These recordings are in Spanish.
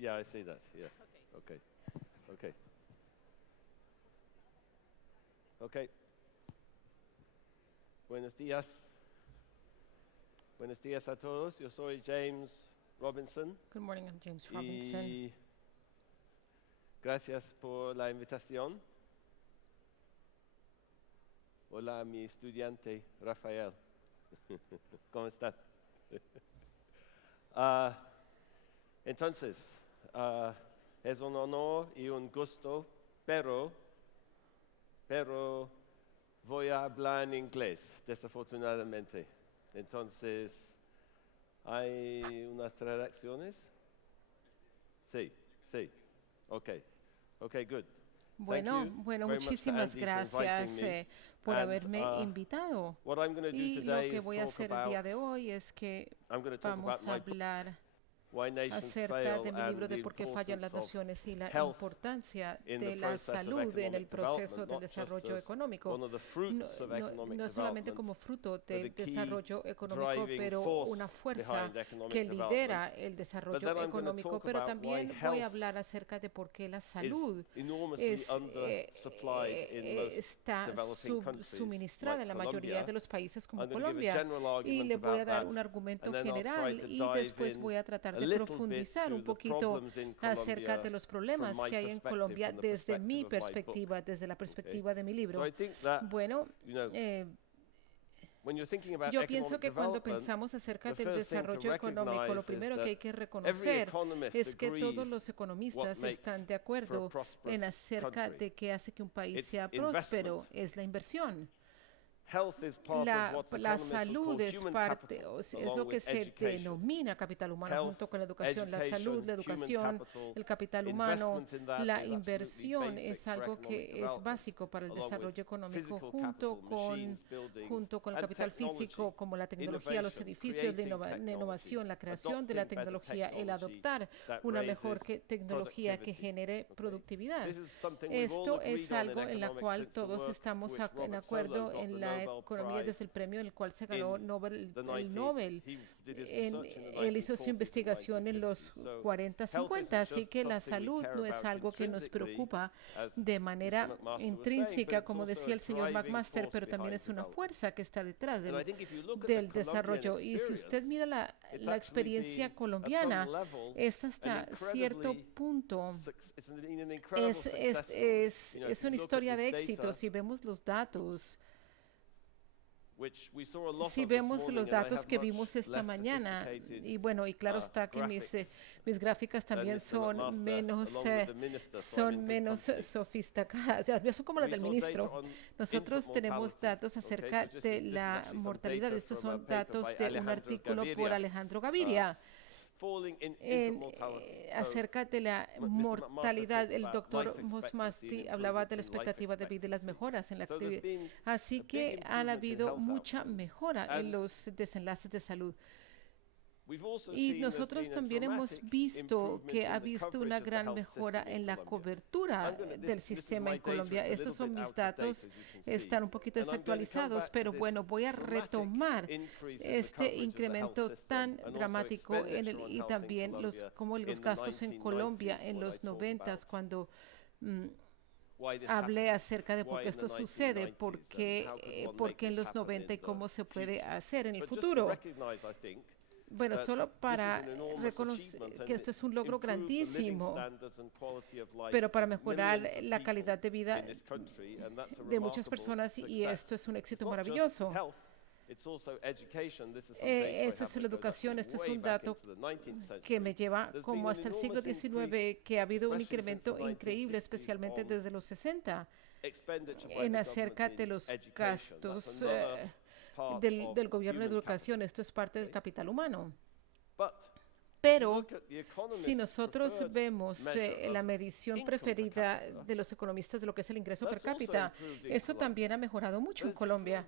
Yeah, I see that. Yes. Okay. Okay. Okay. Buenos días. Buenos días a todos. Yo soy James Robinson. Good morning, I'm James Robinson. Y gracias por la invitación. Hola a mi estudiante Rafael. ¿Cómo estás? Entonces, es un honor y un gusto, pero voy a hablar en inglés, desafortunadamente. Entonces, ¿hay unas traducciones? Sí. Ok, good. Bueno, muchísimas gracias por haberme invitado. Y lo que voy a hacer el día de hoy es que vamos a hablar acerca de mi libro de por qué fallan las naciones y la importancia de la salud en el proceso del desarrollo económico. No solamente como fruto del desarrollo económico, pero una fuerza que lidera el desarrollo económico. Pero también voy a hablar acerca de por qué la salud está subsuministrada en la mayoría de los países como Colombia. Y le voy a dar un argumento general y después voy a tratar de profundizar un poquito acerca de los problemas que hay en Colombia desde mi perspectiva, desde la perspectiva de mi libro. Bueno, yo pienso que cuando pensamos acerca del desarrollo económico, lo primero que hay que reconocer es que todos los economistas están de acuerdo en acerca de qué hace que un país sea próspero, es la inversión. La salud es parte, es lo que se denomina capital humano junto con la educación. La salud, la educación, el capital humano, la inversión es algo que es básico para el desarrollo económico junto con el capital físico como la tecnología, los edificios, la innovación, la creación de la tecnología, el adoptar una mejor tecnología que genere productividad. Esto es algo en la cual todos estamos en acuerdo en la economía desde el premio en el cual se ganó el Nobel. Él hizo su investigación en los 40, 50, así que la salud no es algo que nos preocupa de manera intrínseca, como decía el señor McMaster, pero también es una fuerza que está detrás del desarrollo. Y si usted mira la experiencia colombiana, es hasta cierto punto, es una historia de éxito. Si vemos los datos, si vemos los datos que vimos esta mañana, y bueno, y claro está que mis gráficas también son menos sofisticadas, ya son como las del ministro. Nosotros tenemos datos acerca de la mortalidad. Estos son datos de un artículo por Alejandro Gaviria. Acerca de la mortalidad, el doctor Mosmasti hablaba de la expectativa de vida y las mejoras en la actividad. Así que ha habido mucha mejora en los desenlaces de salud. Y nosotros también hemos visto que ha visto una gran mejora en la cobertura del sistema en Colombia. Estos son mis datos, están un poquito desactualizados, pero bueno, voy a retomar este incremento tan dramático y también como los gastos en Colombia en los 90 cuando hablé acerca de por qué esto sucede, por qué en los 90 y cómo se puede hacer en el futuro. Bueno, solo para reconocer que esto es un logro grandísimo, pero para mejorar la calidad de vida de muchas personas, y esto es un éxito maravilloso. Esto es la educación, esto es un dato que me lleva como hasta el siglo XIX, que ha habido un incremento increíble, especialmente desde los 60, en acerca de los gastos del gobierno de educación. Esto es parte del capital humano. Pero si nosotros vemos la medición preferida de los economistas de lo que es el ingreso per cápita, eso también ha mejorado mucho en Colombia.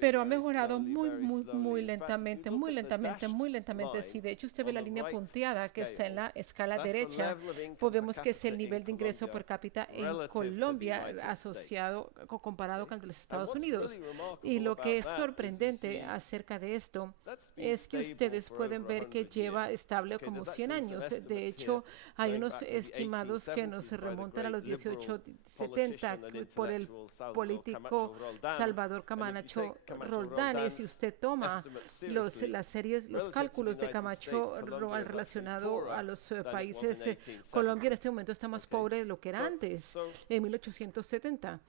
pero ha mejorado muy lentamente, muy lentamente, muy lentamente. Si de hecho usted ve la línea punteada que está en la escala derecha, pues vemos que es el nivel de ingreso per cápita en Colombia asociado o comparado con el de los Estados Unidos. Y lo que es sorprendente acerca de esto es que ustedes pueden ver que lleva estable como 100 años. De hecho, hay unos estimados que nos remontan a los 1870 por el político Salvador Camacho Roldán. Y si usted toma los cálculos de Camacho relacionado a los países, Colombia en este momento está más pobre de lo que era antes, en 1870.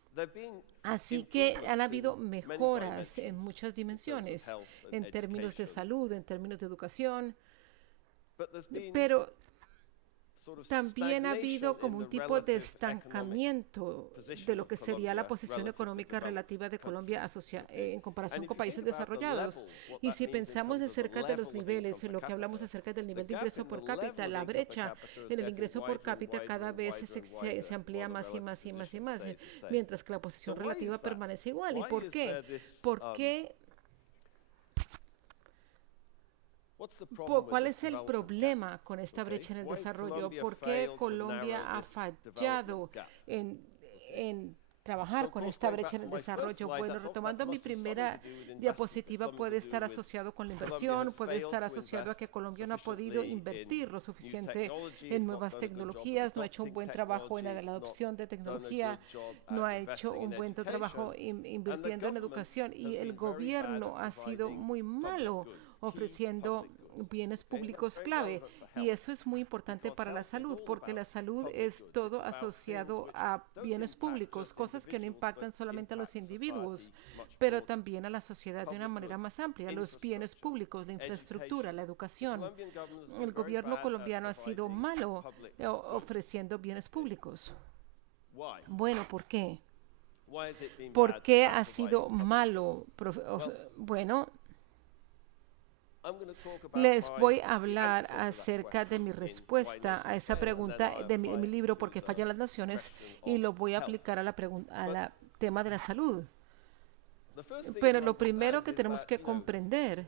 Así que han habido mejoras en muchas dimensiones, en términos de salud, en términos de educación, pero también ha habido como un tipo de estancamiento de lo que sería la posición económica relativa de Colombia en comparación con países desarrollados. Y si pensamos acerca de los niveles, en lo que hablamos acerca del nivel de ingreso por cápita, la brecha en el ingreso por cápita cada vez se amplía más y más y más y más, mientras que la posición relativa permanece igual. ¿Y por qué? ¿Por qué? ¿Cuál es el problema con esta brecha en el desarrollo? ¿Por qué Colombia ha fallado en trabajar con esta brecha en el desarrollo? Bueno, retomando mi primera diapositiva, puede estar asociado con la inversión, puede estar asociado a que Colombia no ha podido invertir lo suficiente en nuevas tecnologías, no ha hecho un buen trabajo en la adopción de tecnología, no ha hecho un buen trabajo invirtiendo en educación, y el gobierno ha sido muy malo ofreciendo bienes públicos clave. Y eso es muy importante para la salud, porque la salud es todo asociado a bienes públicos, cosas que no impactan solamente a los individuos, pero también a la sociedad de una manera más amplia. Los bienes públicos, la infraestructura, la educación. El gobierno colombiano ha sido malo ofreciendo bienes públicos. Bueno, ¿por qué? ¿Por qué ha sido malo? Bueno, les voy a hablar acerca de mi respuesta a esa pregunta de mi libro ¿Por qué fallan las naciones? Y lo voy a aplicar a la tema de la salud. Pero lo primero que tenemos que comprender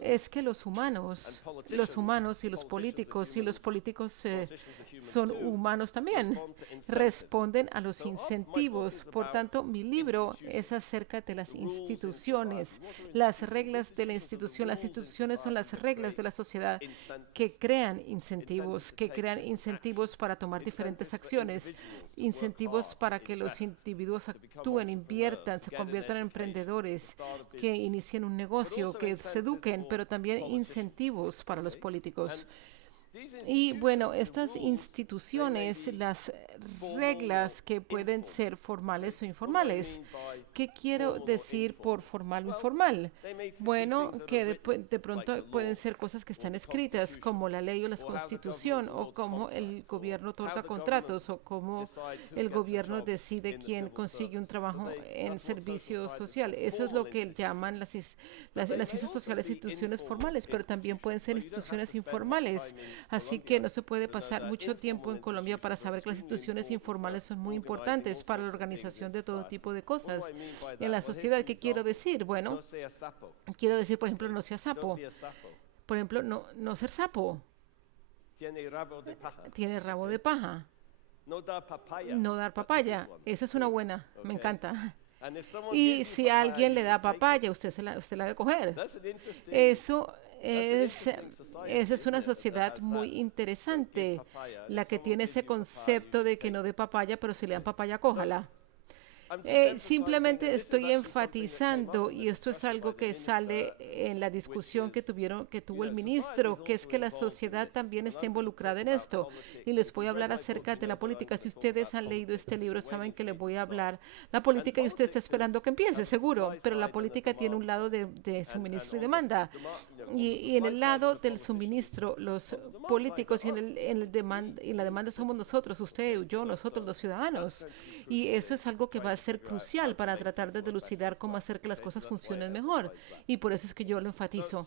es que los humanos y los políticos son humanos también, responden a los incentivos. Por tanto, mi libro es acerca de las instituciones, las reglas de la institución. Las instituciones son las reglas de la sociedad que crean incentivos para tomar diferentes acciones, incentivos para que los individuos actúen, inviertan, se conviertan en emprendedores, que inicien un negocio, que se eduquen, pero también incentivos para los políticos. Y bueno, estas instituciones, las reglas que pueden ser formales o informales. ¿Qué quiero decir por formal o informal? Bueno, que de pronto pueden ser cosas que están escritas, como la ley o la constitución, o como el gobierno otorga contratos, o como el gobierno decide quién consigue un trabajo en servicio social. Eso es lo que llaman las ciencias sociales instituciones formales, pero también pueden ser instituciones informales. Así que no se puede pasar mucho tiempo en Colombia para saber que las instituciones informales son muy importantes para la organización de todo tipo de cosas en la sociedad. ¿Qué quiero decir? Bueno, quiero decir, por ejemplo, no sea sapo. Por ejemplo, no ser sapo. Tiene rabo de paja. No dar papaya. Esa es una buena. Me encanta. Y si alguien le da papaya, usted la debe coger. Esa es una sociedad muy interesante, la que tiene ese concepto de que no dé papaya, pero si le dan papaya, cójala. Simplemente estoy enfatizando, y esto es algo que sale en la discusión que tuvo el ministro, que es que la sociedad también está involucrada en esto. Y les voy a hablar acerca de la política. Si ustedes han leído este libro, saben que les voy a hablar la política, y usted está esperando que empiece, seguro. Pero la política tiene un lado de suministro y demanda. Y en el lado del suministro, los políticos, y en la demanda somos nosotros, usted, yo, nosotros, los ciudadanos. Y eso es algo que va a ser crucial para tratar de dilucidar cómo hacer que las cosas funcionen mejor. Y por eso es que yo lo enfatizo.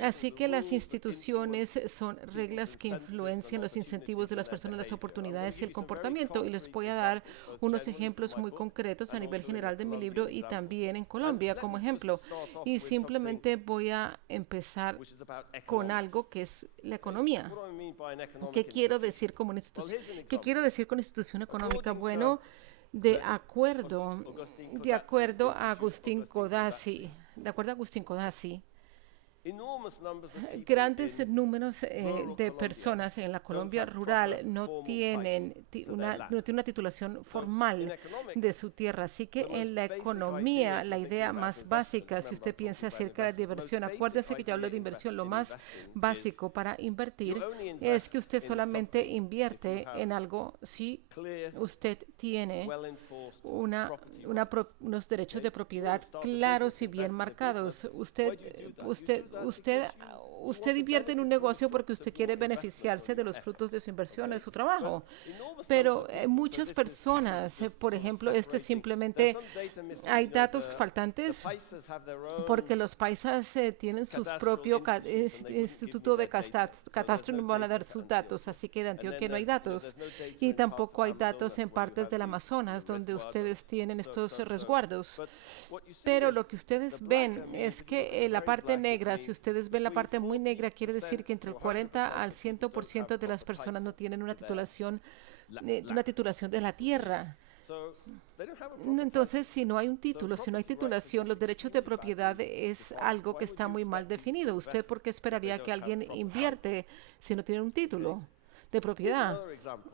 Así que las instituciones son reglas que influencian los incentivos de las personas, las oportunidades y el comportamiento. Y les voy a dar unos ejemplos muy concretos a nivel general de mi libro y también en Colombia como ejemplo. Y simplemente voy a empezar con algo que es la economía. ¿Qué quiero decir con institución económica? Bueno, de acuerdo a Agustín Codazzi, grandes números de personas en la Colombia rural no tienen una titulación formal de su tierra. Así que en la economía, la idea más básica, si usted piensa acerca de inversión, acuérdese que yo hablo de inversión, lo más básico para invertir es que usted solamente invierte en algo si usted tiene unos derechos de propiedad claros y bien marcados. Usted invierte en un negocio porque usted quiere beneficiarse de los frutos de su inversión, de su trabajo. Pero muchas personas, por ejemplo, simplemente hay datos faltantes porque los paisas tienen su propio instituto de catastro y no van a dar sus datos. Así que de Antioquia no hay datos. Y tampoco hay datos en partes del Amazonas donde ustedes tienen estos resguardos. Pero lo que ustedes ven es que la parte negra, si ustedes ven la parte muy negra, quiere decir que entre el 40 al 100% de las personas no tienen una titulación de la tierra. Entonces, si no hay un título, si no hay titulación, los derechos de propiedad es algo que está muy mal definido. ¿Usted por qué esperaría que alguien invierte si no tiene un título de propiedad?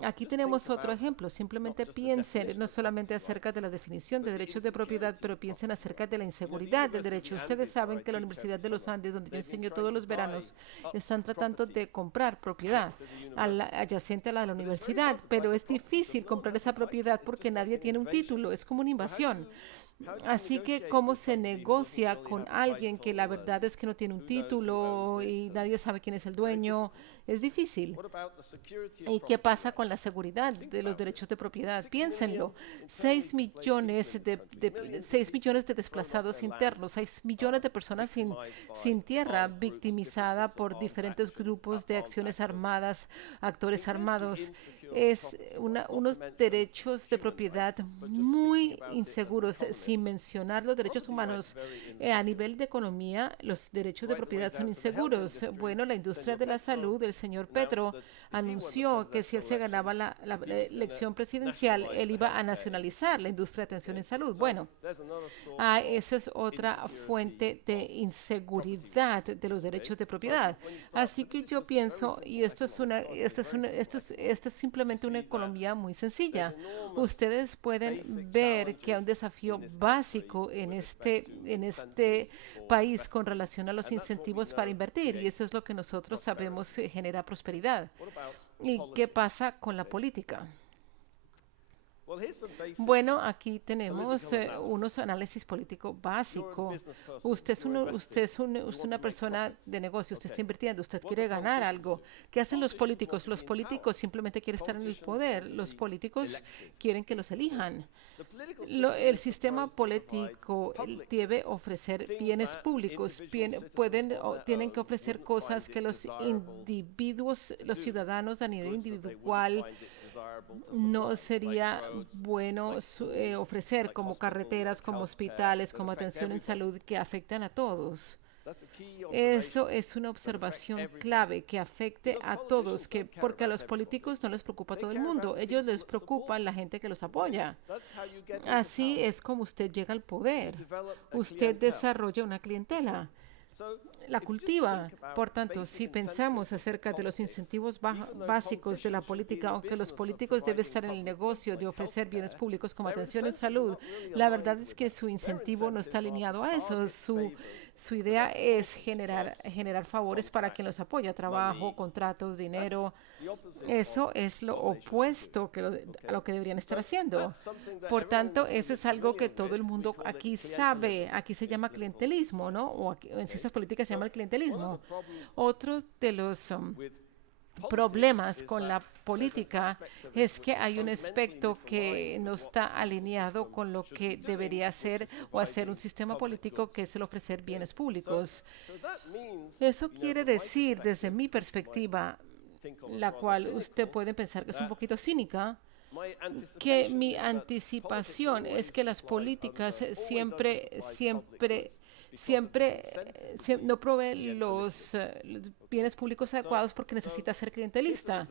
Aquí tenemos otro ejemplo. Simplemente piensen no solamente acerca de la definición de derechos de propiedad, pero piensen acerca de la inseguridad del derecho. Ustedes saben que la Universidad de los Andes, donde yo enseño todos los veranos, están tratando de comprar propiedad adyacente a la universidad, pero es difícil comprar esa propiedad porque nadie tiene un título. Es como una invasión. Así que, ¿cómo se negocia con alguien que la verdad es que no tiene un título y nadie sabe quién es el dueño? Es difícil. ¿Y qué pasa con la seguridad de los derechos de propiedad? Piénsenlo. 6 millones de desplazados internos, 6 millones de personas sin tierra, victimizada por diferentes grupos de acciones armadas, actores armados. Es unos derechos de propiedad muy inseguros, sin mencionar los derechos humanos. A nivel de economía, los derechos de propiedad son inseguros. Bueno, la industria de la salud, el señor Petro anunció que si él se ganaba la elección presidencial, él iba a nacionalizar la industria de atención en salud. Bueno, esa es otra fuente de inseguridad de los derechos de propiedad. Así que yo pienso, y esto es simplemente una economía muy sencilla. Ustedes pueden ver que hay un desafío básico en este país con relación a los incentivos para invertir, y eso es lo que nosotros sabemos genera prosperidad. ¿Y qué pasa con la política? Bueno, aquí tenemos unos análisis políticos básicos. Usted es una persona de negocio, usted está invirtiendo, usted quiere ganar algo. ¿Qué hacen los políticos? Los políticos simplemente quieren estar en el poder. Los políticos quieren que los elijan. El sistema político debe ofrecer bienes públicos. Tienen que ofrecer cosas que los individuos, los ciudadanos a nivel individual, no sería bueno ofrecer, como carreteras, como hospitales, como atención en salud, que afectan a todos. Eso es una observación clave, que afecte a todos, porque a los políticos no les preocupa a todo el mundo, ellos les preocupa la gente que los apoya. Así es como usted llega al poder. Usted desarrolla una clientela, la cultiva. Por tanto, si pensamos acerca de los incentivos básicos de la política, aunque los políticos deben estar en el negocio de ofrecer bienes públicos como atención en salud, la verdad es que su incentivo no está alineado a eso. Su idea es generar favores para quien los apoya, trabajo, contratos, dinero. Eso es lo opuesto a lo que deberían estar haciendo. Por tanto, eso es algo que todo el mundo aquí sabe. Aquí se llama clientelismo, ¿no? O en ciencias políticas se llama el clientelismo. Otro de los problemas con la política es que hay un aspecto que no está alineado con lo que debería ser o hacer un sistema político, que es el ofrecer bienes públicos. Eso quiere decir, desde mi perspectiva, la cual usted puede pensar que es un poquito cínica, que mi anticipación es que las políticas siempre no proveen los bienes públicos adecuados porque necesita ser clientelista.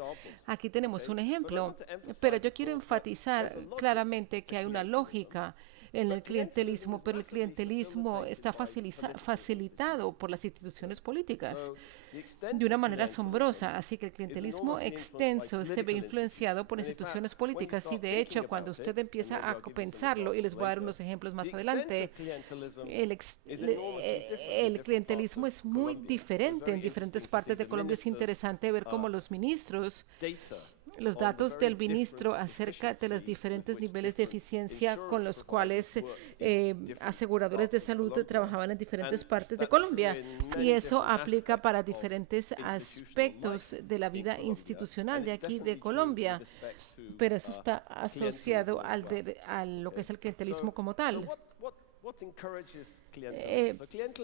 Aquí tenemos un ejemplo, pero yo quiero enfatizar claramente que hay una lógica en el clientelismo, pero el clientelismo está facilitado por las instituciones políticas de una manera asombrosa. Así que el clientelismo extenso se ve influenciado por instituciones políticas y, de hecho, cuando usted empieza a pensarlo, y les voy a dar unos ejemplos más adelante, el clientelismo es muy diferente en diferentes partes de Colombia. Es interesante ver cómo los datos del ministro acerca de los diferentes niveles de eficiencia con los cuales aseguradores de salud trabajaban en diferentes partes de Colombia. Y eso aplica para diferentes aspectos de la vida institucional de aquí de Colombia. Pero eso está asociado a lo que es el clientelismo como tal.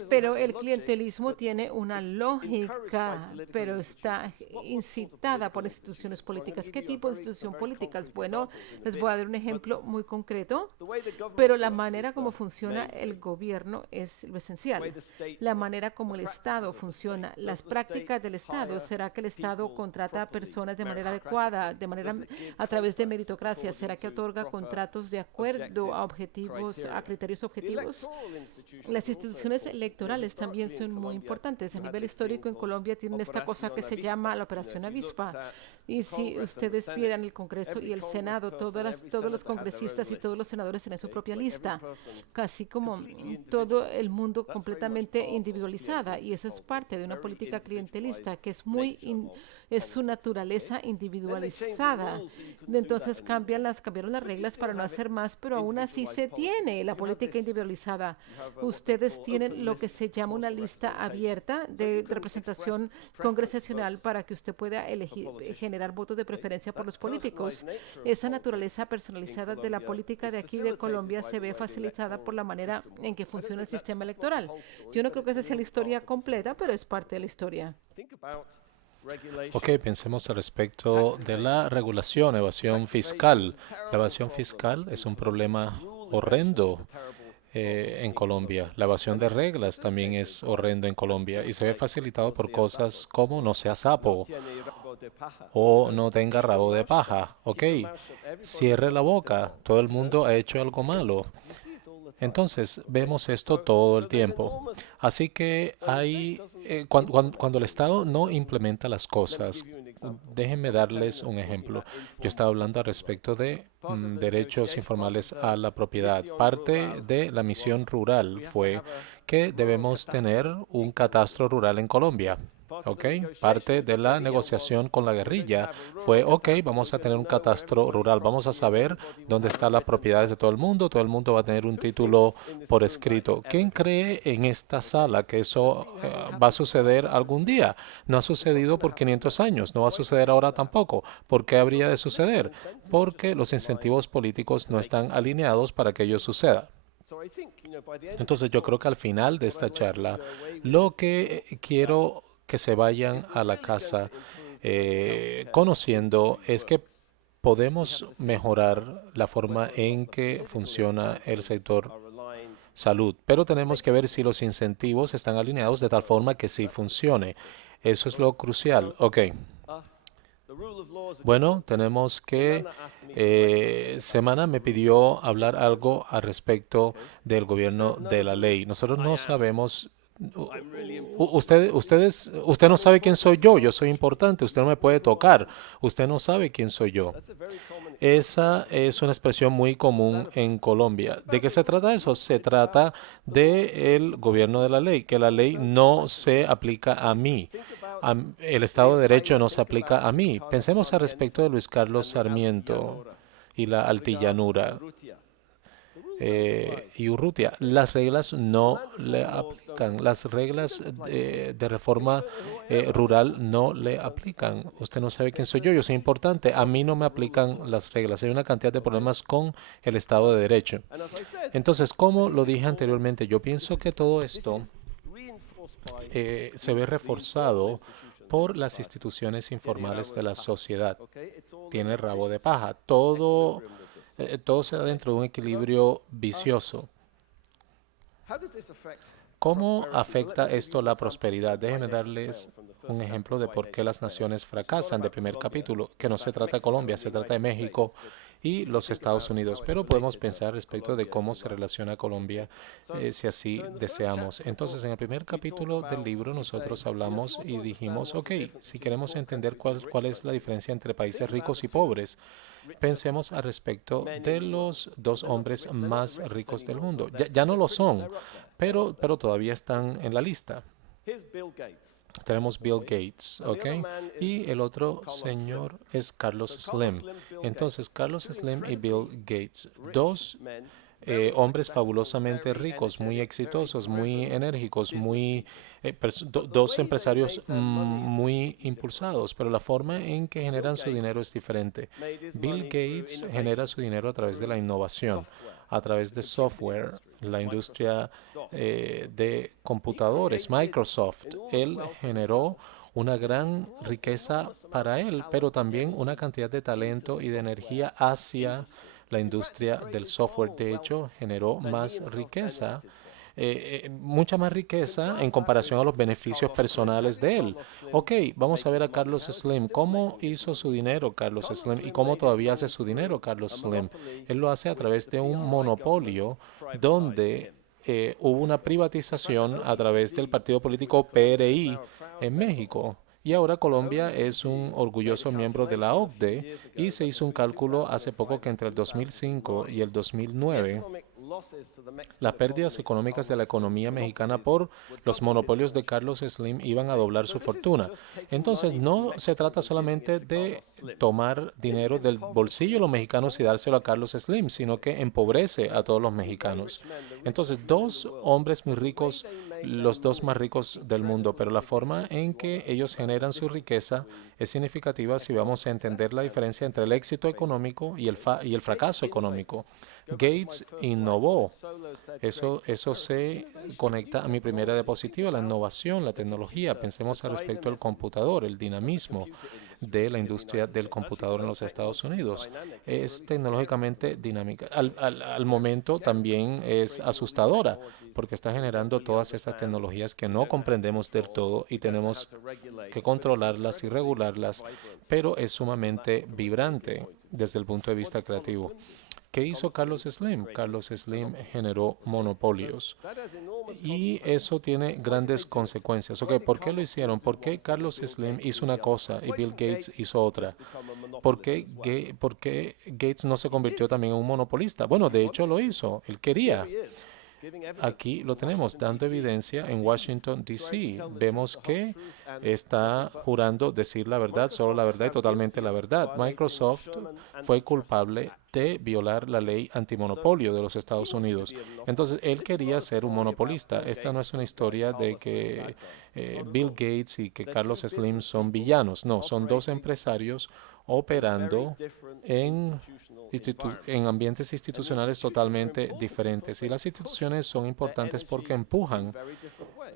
Pero el clientelismo tiene una lógica, pero está incitada por instituciones políticas. ¿Qué tipo de institución políticas? Bueno, les voy a dar un ejemplo muy concreto, pero la manera como funciona el gobierno es lo esencial. La manera como el Estado funciona, las prácticas del Estado. ¿Será que el Estado contrata a personas de manera adecuada, a través de meritocracia? ¿Será que otorga contratos de acuerdo a criterios objetivos? Las instituciones electorales también son muy importantes. A nivel histórico, en Colombia tienen esta cosa que se llama la Operación Avispa. Y si ustedes vieran el Congreso y el Senado, todos los congresistas y todos los senadores tienen su propia lista, casi como todo el mundo completamente individualizada. Y eso es parte de una política clientelista que es su naturaleza individualizada. Entonces cambiaron las reglas para no hacer más, pero aún así se tiene la política individualizada. Ustedes tienen lo que se llama una lista abierta de representación congresional para que usted pueda generar votos de preferencia por los políticos. Esa naturaleza personalizada de la política de aquí de Colombia se ve facilitada por la manera en que funciona el sistema electoral. Yo no creo que esa sea la historia completa, pero es parte de la historia. Ok, pensemos al respecto de la regulación, evasión fiscal. La evasión fiscal es un problema horrendo en Colombia. La evasión de reglas también es horrendo en Colombia y se ve facilitado por cosas como no sea sapo o no tenga rabo de paja. Ok, cierre la boca, todo el mundo ha hecho algo malo. Entonces, vemos esto todo el tiempo. Así que cuando el Estado no implementa las cosas, déjenme darles un ejemplo. Yo estaba hablando al respecto de derechos informales a la propiedad. Parte de la misión rural fue que debemos tener un catastro rural en Colombia. ¿Ok? Parte de la negociación con la guerrilla fue, ok, vamos a tener un catastro rural, vamos a saber dónde están las propiedades de todo el mundo va a tener un título por escrito. ¿Quién cree en esta sala que eso va a suceder algún día? No ha sucedido por 500 años, no va a suceder ahora tampoco. ¿Por qué habría de suceder? Porque los incentivos políticos no están alineados para que ello suceda. Entonces yo creo que al final de esta charla, lo que quiero que se vayan a la casa conociendo es que podemos mejorar la forma en que funciona el sector salud, pero tenemos que ver si los incentivos están alineados de tal forma que sí funcione. Eso es lo crucial. Ok. Bueno, tenemos que Semana me pidió hablar algo al respecto del gobierno de la ley. Nosotros no sabemos. Usted no sabe quién soy yo. Yo soy importante. Usted no me puede tocar. Usted no sabe quién soy yo. Esa es una expresión muy común en Colombia. ¿De qué se trata eso? Se trata del gobierno de la ley, que la ley no se aplica a mí. El Estado de Derecho no se aplica a mí. Pensemos al respecto de Luis Carlos Sarmiento y la altillanura. y Urrutia. Las reglas no le aplican. Las reglas de reforma rural no le aplican. Usted no sabe quién soy yo. Yo soy importante. A mí no me aplican las reglas. Hay una cantidad de problemas con el Estado de Derecho. Entonces, como lo dije anteriormente, yo pienso que todo esto se ve reforzado por las instituciones informales de la sociedad. Tiene rabo de paja. Todo se da dentro de un equilibrio vicioso. ¿Cómo afecta esto la prosperidad? Déjenme darles un ejemplo de por qué las naciones fracasan. De primer capítulo, que no se trata de Colombia, se trata de México y los Estados Unidos, pero podemos pensar respecto de cómo se relaciona Colombia si así deseamos. Entonces, en el primer capítulo del libro nosotros hablamos y dijimos, ok, si queremos entender cuál es la diferencia entre países ricos y pobres, pensemos al respecto de los dos hombres más ricos del mundo. Ya no lo son, pero todavía están en la lista. Tenemos Bill Gates, ¿ok? Y el otro señor es Carlos Slim. Entonces, Carlos Slim y Bill Gates, dos hombres fabulosamente ricos, muy exitosos, muy enérgicos, dos empresarios muy impulsados, pero la forma en que generan su dinero es diferente. Bill Gates genera su dinero a través de la innovación, a través de software, la industria de computadores, Microsoft. Él generó una gran riqueza para él, pero también una cantidad de talento y de energía hacia la industria del software. De hecho, generó más riqueza, mucha más riqueza en comparación a los beneficios personales de él. Ok, vamos a ver a Carlos Slim. ¿Cómo hizo su dinero Carlos Slim y cómo todavía hace su dinero Carlos Slim? Él lo hace a través de un monopolio donde hubo una privatización a través del partido político PRI en México. Y ahora Colombia es un orgulloso miembro de la OCDE y se hizo un cálculo hace poco que entre el 2005 y el 2009 las pérdidas económicas de la economía mexicana por los monopolios de Carlos Slim iban a doblar su fortuna. Entonces, no se trata solamente de tomar dinero del bolsillo de los mexicanos y dárselo a Carlos Slim, sino que empobrece a todos los mexicanos. Entonces, dos hombres muy ricos, los dos más ricos del mundo, pero la forma en que ellos generan su riqueza es significativa si vamos a entender la diferencia entre el éxito económico y el fracaso económico. Gates innovó. Eso se conecta a mi primera diapositiva, la innovación, la tecnología. Pensemos al respecto del computador, el dinamismo de la industria del computador en los Estados Unidos. Es tecnológicamente dinámica. Al momento también es asustadora porque está generando todas estas tecnologías que no comprendemos del todo y tenemos que controlarlas y regularlas, pero es sumamente vibrante desde el punto de vista creativo. ¿Qué hizo Carlos Slim? Carlos Slim generó monopolios y eso tiene grandes consecuencias. Okay, ¿por qué lo hicieron? ¿Por qué Carlos Slim hizo una cosa y Bill Gates hizo otra? ¿Por qué Gates no se convirtió también en un monopolista? Bueno, de hecho lo hizo. Él quería. Aquí lo tenemos, dando evidencia en Washington, D.C. Vemos que está jurando decir la verdad, solo la verdad y totalmente la verdad. Microsoft fue culpable de violar la ley antimonopolio de los Estados Unidos. Entonces, él quería ser un monopolista. Esta no es una historia de que Bill Gates y que Carlos Slim son villanos. No, son dos empresarios operando en ambientes institucionales totalmente diferentes. Y las instituciones son importantes porque empujan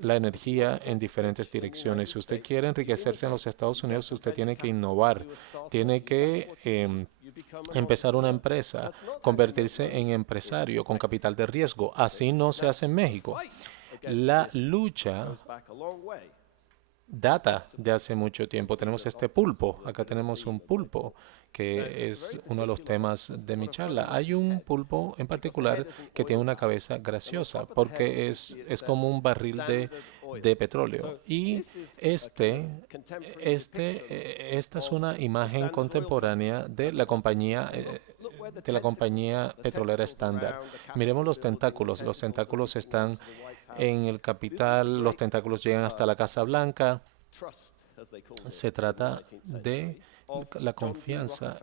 la energía en diferentes direcciones. Si usted quiere enriquecerse en los Estados Unidos, usted tiene que innovar, tiene que empezar una empresa, convertirse en empresario con capital de riesgo. Así no se hace en México. La lucha data de hace mucho tiempo. Tenemos este pulpo. Acá tenemos un pulpo que es uno de los temas de mi charla. Hay un pulpo en particular que tiene una cabeza graciosa porque es como un barril de petróleo. Y esta es una imagen contemporánea de la compañía petrolera estándar. Miremos los tentáculos. Los tentáculos están en el capital, los tentáculos llegan hasta la Casa Blanca. Se trata de la confianza.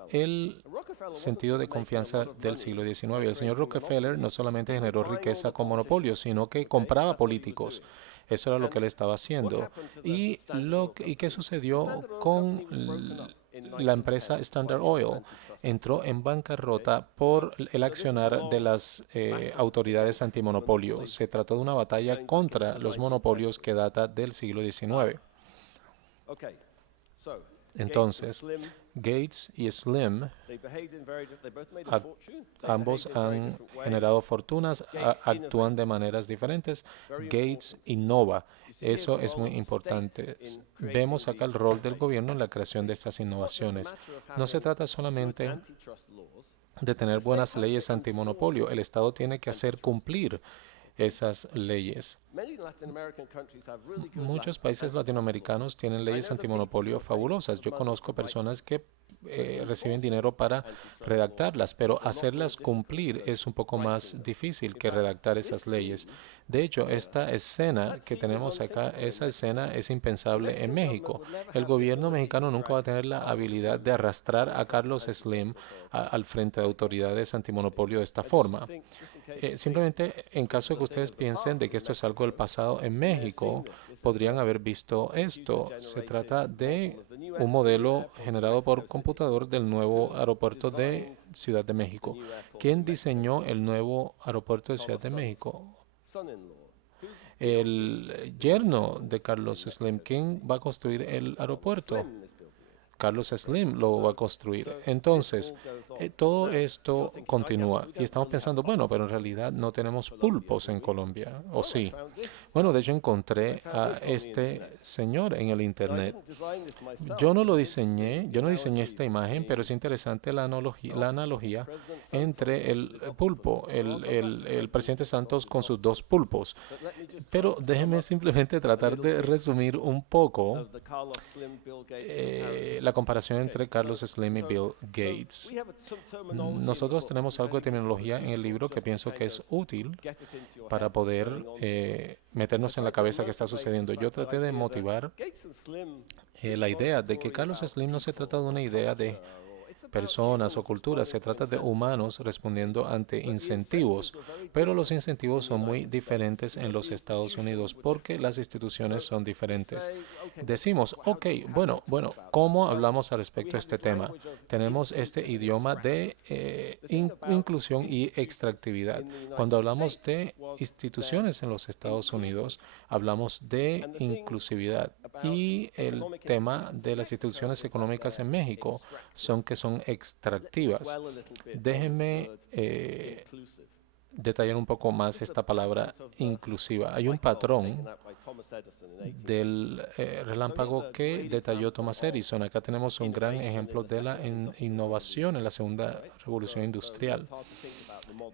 sentido de confianza del siglo XIX. El señor Rockefeller no solamente generó riqueza con monopolios, sino que compraba políticos. Eso era lo que él estaba haciendo. ¿Y qué sucedió con la empresa Standard Oil? Entró en bancarrota por el accionar de las autoridades antimonopolio. Se trató de una batalla contra los monopolios que data del siglo XIX. Entonces, Gates y Slim, ambos han generado fortunas, actúan de maneras diferentes. Gates innova. Eso es muy importante. Vemos acá el rol del gobierno en la creación de estas innovaciones. No se trata solamente de tener buenas leyes antimonopolio. El Estado tiene que hacer cumplir esas leyes. Muchos países latinoamericanos tienen leyes antimonopolio fabulosas. Yo conozco personas que reciben dinero para redactarlas, pero hacerlas cumplir es un poco más difícil que redactar esas leyes. De hecho, esta escena que tenemos acá, esa escena es impensable en México. El gobierno mexicano nunca va a tener la habilidad de arrastrar a Carlos Slim al frente de autoridades antimonopolio de esta forma. Simplemente, en caso de que ustedes piensen de que esto es algo del pasado en México, podrían haber visto esto. Se trata de un modelo generado por computador del nuevo aeropuerto de Ciudad de México. ¿Quién diseñó el nuevo aeropuerto de Ciudad de México? El yerno de Carlos Slim. ¿Quién va a construir el aeropuerto? Carlos Slim lo va a construir. Entonces, todo esto continúa. Y estamos pensando, bueno, pero en realidad no tenemos pulpos en Colombia, ¿o sí? Bueno, de hecho encontré a este señor en el Internet. Yo no diseñé esta imagen, pero es interesante la analogía entre el pulpo, el presidente Santos con sus dos pulpos. Pero déjeme simplemente tratar de resumir un poco la comparación entre Carlos Slim y Bill Gates. Nosotros tenemos algo de terminología en el libro que pienso que es útil para poder meternos en la cabeza qué está sucediendo. Yo traté de motivar la idea de que Carlos Slim no se trata de una idea de personas o culturas, se trata de humanos respondiendo ante incentivos, pero los incentivos son muy diferentes en los Estados Unidos porque las instituciones son diferentes. Decimos, ok, bueno, ¿cómo hablamos al respecto de este tema? Tenemos este idioma de inclusión y extractividad. Cuando hablamos de instituciones en los Estados Unidos, hablamos de inclusividad y el tema de las instituciones económicas en México son extractivas. Déjenme detallar un poco más esta palabra inclusiva. Hay un patrón del relámpago que detalló Thomas Edison. Acá tenemos un gran ejemplo de la innovación en la segunda revolución industrial.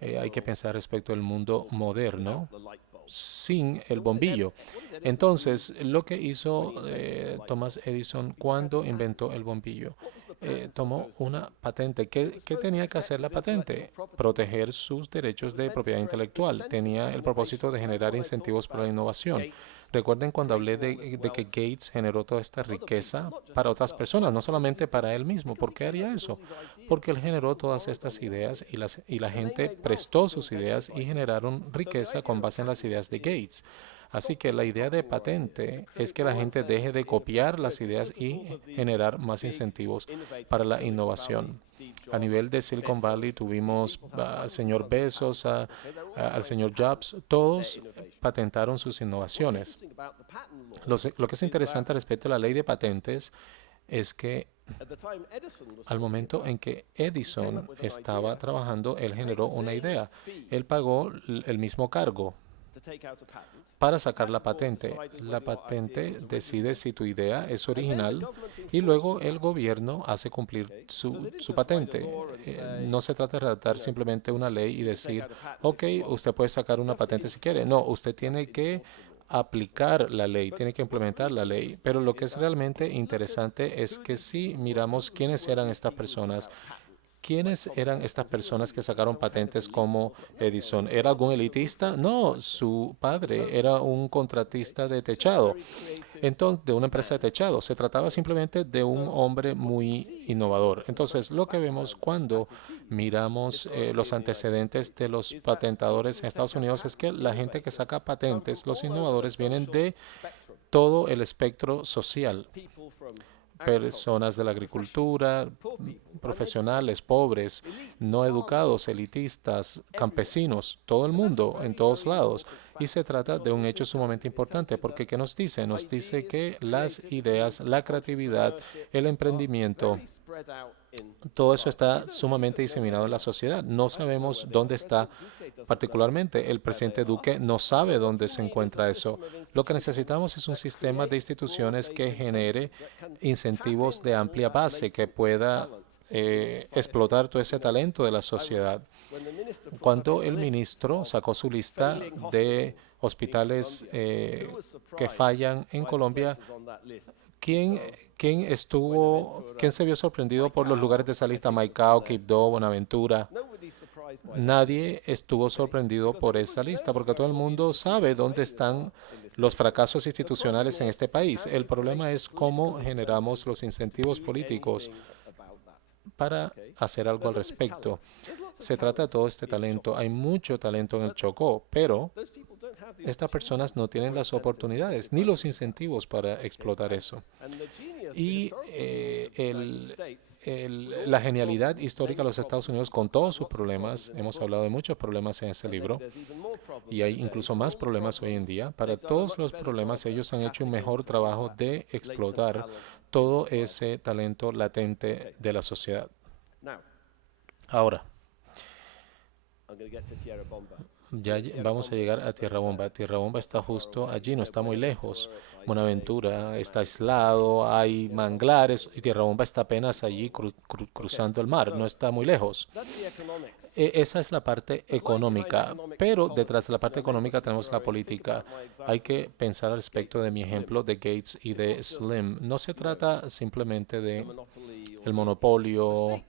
Hay que pensar respecto al mundo moderno sin el bombillo. Entonces, lo que hizo Thomas Edison cuando inventó el bombillo, tomó una patente. ¿Qué tenía que hacer la patente? Proteger sus derechos de propiedad intelectual. Tenía el propósito de generar incentivos para la innovación. Recuerden cuando hablé de que Gates generó toda esta riqueza para otras personas, no solamente para él mismo. ¿Por qué haría eso? Porque él generó todas estas ideas y la gente prestó sus ideas y generaron riqueza con base en las ideas de Gates. Así que la idea de patente es que la gente deje de copiar las ideas y generar más incentivos para la innovación. A nivel de Silicon Valley tuvimos al señor Bezos, al señor Jobs, todos patentaron sus innovaciones. Lo que es interesante respecto a la ley de patentes es que al momento en que Edison estaba trabajando, él generó una idea. Él pagó el mismo cargo para sacar la patente. La patente decide si tu idea es original y luego el gobierno hace cumplir su patente. No se trata de redactar simplemente una ley y decir, ok, usted puede sacar una patente si quiere. No, usted tiene que aplicar la ley, tiene que implementar la ley. Pero lo que es realmente interesante es que si miramos quiénes eran estas personas, ¿quiénes eran estas personas que sacaron patentes como Edison? ¿Era algún elitista? No, su padre era un contratista de techado. entonces, de una empresa de techado. Se trataba simplemente de un hombre muy innovador. Entonces, lo que vemos cuando miramos los antecedentes de los patentadores en Estados Unidos es que la gente que saca patentes, los innovadores, vienen de todo el espectro social. Personas de la agricultura, profesionales, pobres, no educados, elitistas, campesinos, todo el mundo, en todos lados. Y se trata de un hecho sumamente importante, porque ¿qué nos dice? Nos dice que las ideas, la creatividad, el emprendimiento, todo eso está sumamente diseminado en la sociedad. No sabemos dónde está particularmente. El presidente Duque no sabe dónde se encuentra eso. Lo que necesitamos es un sistema de instituciones que genere incentivos de amplia base, que pueda explotar todo ese talento de la sociedad. Cuando el ministro sacó su lista de hospitales que fallan en Colombia, ¿quién se vio sorprendido por los lugares de esa lista? Maicao, Quibdó, Buenaventura. Nadie estuvo sorprendido por esa lista porque todo el mundo sabe dónde están los fracasos institucionales en este país. El problema es cómo generamos los incentivos políticos para hacer algo al respecto. Se trata de todo este talento. Hay mucho talento en el Chocó, pero estas personas no tienen las oportunidades ni los incentivos para explotar eso. Y la genialidad histórica de los Estados Unidos, con todos sus problemas, hemos hablado de muchos problemas en ese libro, y hay incluso más problemas hoy en día. Para todos los problemas, ellos han hecho un mejor trabajo de explotar todo ese talento latente de la sociedad. Ahora, ya vamos a llegar a Tierra Bomba. Tierra Bomba está justo allí, no está muy lejos. Buenaventura está aislado, hay manglares, y Tierra Bomba está apenas allí cruzando el mar, no está muy lejos. Esa es la parte económica, pero detrás de la parte económica tenemos la política. Hay que pensar al respecto de mi ejemplo de Gates y de Slim. No se trata simplemente de el monopolio,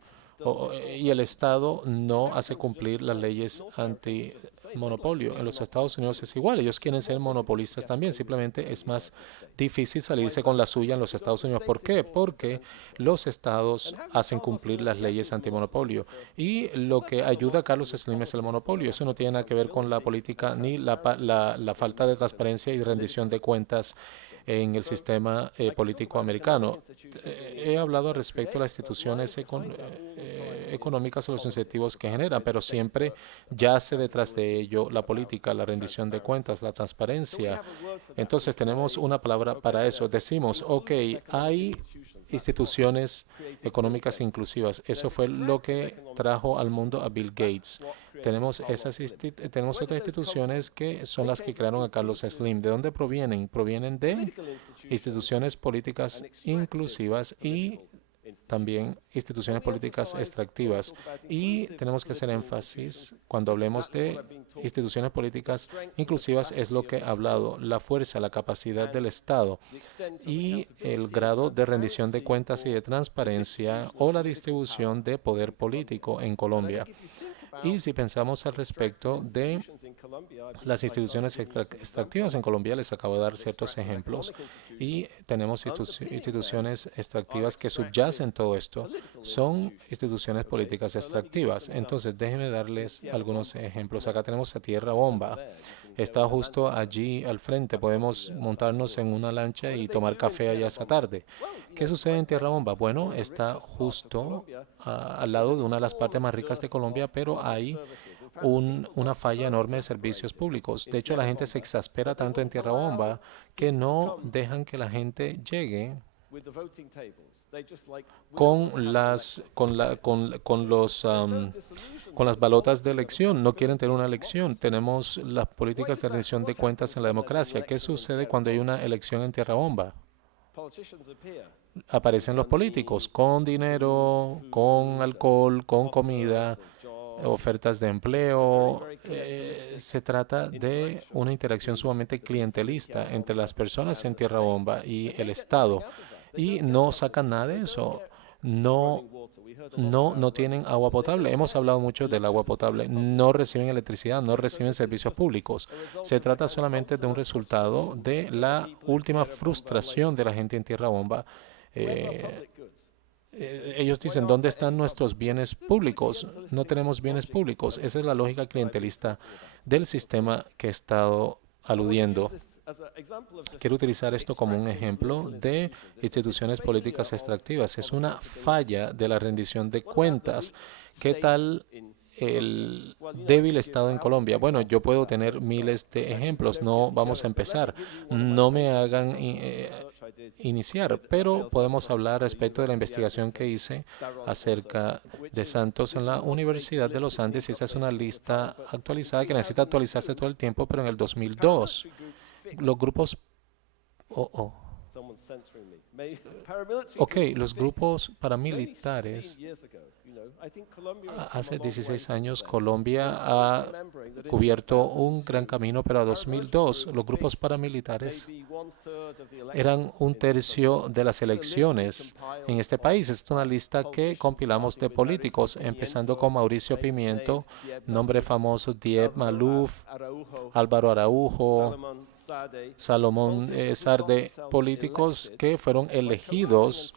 y el Estado no hace cumplir las leyes antimonopolio. En los Estados Unidos es igual, ellos quieren ser monopolistas también, simplemente es más difícil salirse con la suya en los Estados Unidos. ¿Por qué? Porque los estados hacen cumplir las leyes antimonopolio, y lo que ayuda a Carlos Slim es el monopolio. Eso no tiene nada que ver con la política ni la falta de transparencia y rendición de cuentas en el sistema político americano. He hablado respecto a las instituciones económicas y los incentivos que generan, pero siempre yace detrás de ello la política, la rendición de cuentas, la transparencia. Entonces tenemos una palabra para eso. Decimos, ok, hay instituciones económicas inclusivas. Eso fue lo que trajo al mundo a Bill Gates. Tenemos otras instituciones que son las que crearon a Carlos Slim. ¿De dónde provienen? Provienen de instituciones políticas inclusivas y también instituciones políticas extractivas. Y tenemos que hacer énfasis cuando hablemos de instituciones políticas inclusivas, es lo que he hablado, la fuerza, la capacidad del Estado y el grado de rendición de cuentas y de transparencia o la distribución de poder político en Colombia. Y si pensamos al respecto de las instituciones extractivas en Colombia, les acabo de dar ciertos ejemplos, y tenemos instituciones extractivas que subyacen todo esto. Son instituciones políticas extractivas. Entonces, déjenme darles algunos ejemplos. Acá tenemos a Tierra Bomba. Está justo allí al frente. Podemos montarnos en una lancha y tomar café allá esa tarde. ¿Qué sucede en Tierra Bomba? Bueno, está justo al lado de una de las partes más ricas de Colombia, pero hay una falla enorme de servicios públicos. De hecho, la gente se exaspera tanto en Tierra Bomba que no dejan que la gente llegue con las balotas de elección. No quieren tener una elección. Tenemos las políticas de rendición de cuentas en la democracia. ¿Qué sucede cuando hay una elección en Tierra Bomba? Aparecen los políticos con dinero, con alcohol, con comida, ofertas de empleo. Se trata de una interacción sumamente clientelista entre las personas en Tierra Bomba y el Estado. Y no sacan nada de eso. No no tienen agua potable. Hemos hablado mucho del agua potable. No reciben electricidad, no reciben servicios públicos. Se trata solamente de un resultado de la última frustración de la gente en Tierra Bomba. Ellos dicen, ¿dónde están nuestros bienes públicos? No tenemos bienes públicos. Esa es la lógica clientelista del sistema que he estado aludiendo. Quiero utilizar esto como un ejemplo de instituciones políticas extractivas. Es una falla de la rendición de cuentas. ¿Qué tal el débil estado en Colombia? Bueno, yo puedo tener miles de ejemplos. No vamos a empezar. No me hagan iniciar, pero podemos hablar respecto de la investigación que hice acerca de Santos en la Universidad de los Andes. Y esta es una lista actualizada que necesita actualizarse todo el tiempo, pero en el 2002 los grupos los grupos paramilitares. Hace 16 años Colombia ha cubierto un gran camino, pero a 2002 los grupos paramilitares eran 1/3 de las elecciones en este país. Esta es una lista que compilamos de políticos, empezando con Mauricio Pimiento, nombre famoso, Diep Maluf, Álvaro Araujo, Salomón Sarde, políticos que fueron elegidos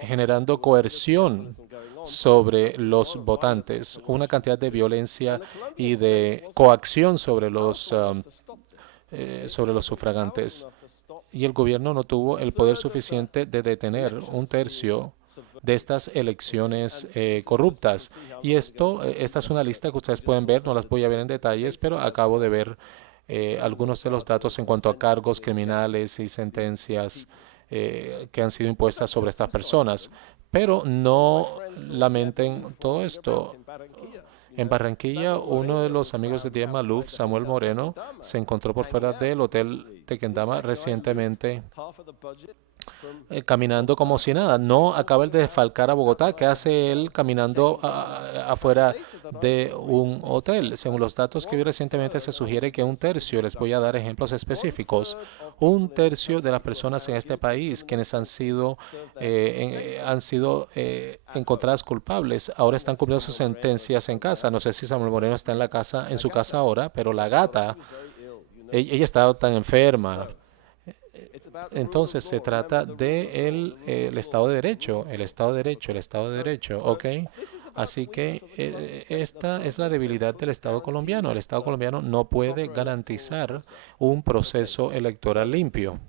generando coerción sobre los votantes, una cantidad de violencia y de coacción sobre los sufragantes. Y el gobierno no tuvo el poder suficiente de detener 1/3 de estas elecciones corruptas. Y esta es una lista que ustedes pueden ver, no las voy a ver en detalles, pero acabo de ver algunos de los datos en cuanto a cargos criminales y sentencias que han sido impuestas sobre estas personas. Pero no lamenten todo esto. En Barranquilla, uno de los amigos de Diep Maluf, Samuel Moreno, se encontró por fuera del Hotel Tequendama recientemente caminando como si nada. No acaba de desfalcar a Bogotá. ¿Qué hace él caminando afuera de un hotel? Según los datos que vi recientemente, se sugiere que 1/3, les voy a dar ejemplos específicos, 1/3 de las personas en este país quienes han sido encontradas culpables, ahora están cumpliendo sus sentencias en casa. No sé si Samuel Moreno está en su casa ahora, pero la gata, ella estaba tan enferma. Entonces se trata de el Estado de Derecho, el Estado de Derecho, el Estado de Derecho, ¿ok? Así que esta es la debilidad del Estado colombiano. El Estado colombiano no puede garantizar un proceso electoral limpio.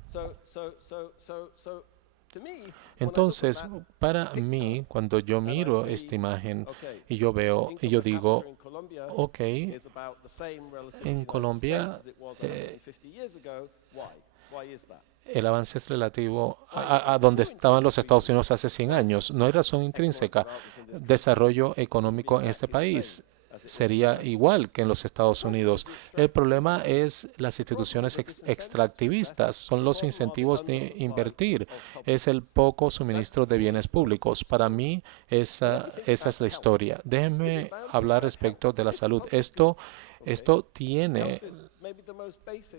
Entonces, para mí, cuando yo miro esta imagen y yo veo y yo digo, ok, en Colombia el avance es relativo a donde estaban los Estados Unidos hace 100 años. No hay razón intrínseca. Desarrollo económico en este país sería igual que en los Estados Unidos. El problema es las instituciones extractivistas, son los incentivos de invertir, es el poco suministro de bienes públicos. Para mí, esa es la historia. Déjenme hablar respecto de la salud. Esto tiene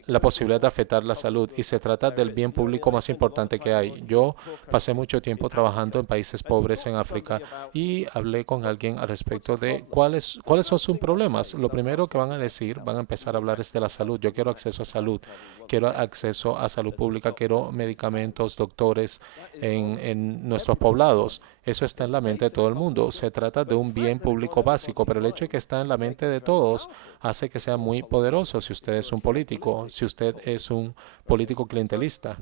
la posibilidad de afectar la salud y se trata del bien público más importante que hay. Yo pasé mucho tiempo trabajando en países pobres en África y hablé con alguien al respecto de cuáles son sus problemas. Lo primero que van a empezar a hablar es de la salud. Yo quiero acceso a salud, quiero acceso a salud pública, quiero medicamentos, doctores en nuestros poblados. Eso está en la mente de todo el mundo. Se trata de un bien público básico, pero el hecho de que está en la mente de todos hace que sea muy poderoso si usted es un político, si usted es un político clientelista.